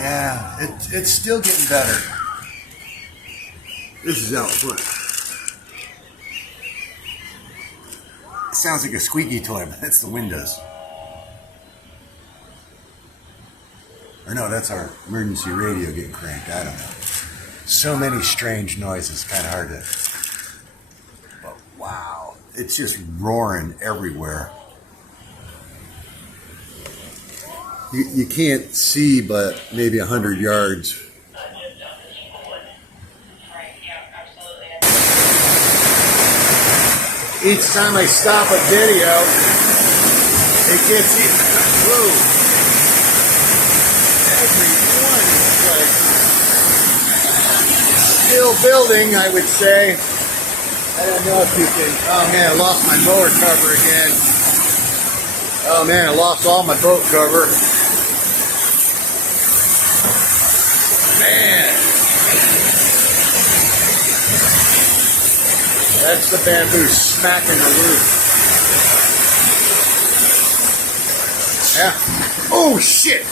Yeah, it's still getting better. This is out front. It sounds like a squeaky toy, but that's the windows. Or no, that's our emergency radio getting cranked. I don't know. So many strange noises, kind of hard to... But wow, it's just roaring everywhere. You can't see but maybe 100 yards. Each time I stop a video, it gets whoa. Every one is like still building, I would say. I don't know if you can. Oh man, I lost my mower cover again. Oh man, I lost all my boat cover. Man. That's the bamboo smacking the roof. Yeah. Oh shit!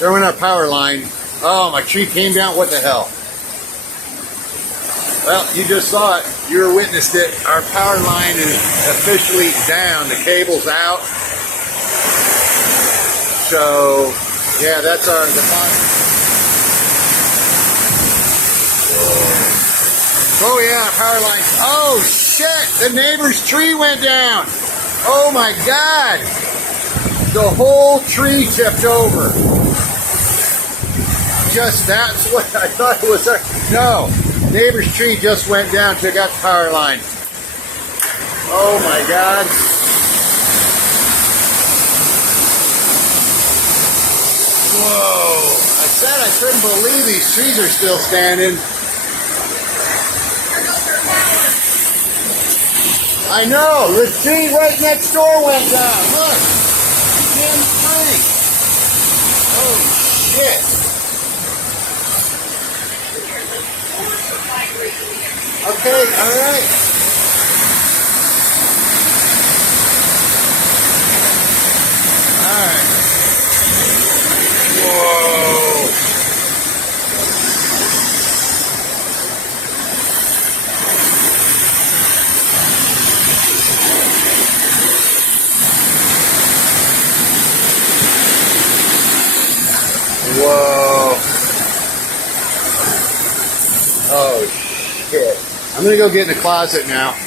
There went our power line. Oh, my tree came down. What the hell? Well, you just saw it. You witnessed it. Our power line is officially down. The cable's out. So, yeah, that's the bottom. Oh yeah, power line. Oh shit, the neighbor's tree went down. Oh my God. The whole tree tipped over. That's what I thought it was. No, neighbor's tree just went down, took out the power line. Oh my God. Whoa, I said I couldn't believe these trees are still standing. I know, the tree right next door went down. Look, damn tree. Oh shit. Okay, all right. All right. Whoa. Whoa. Oh, shit. I'm going to go get in the closet now.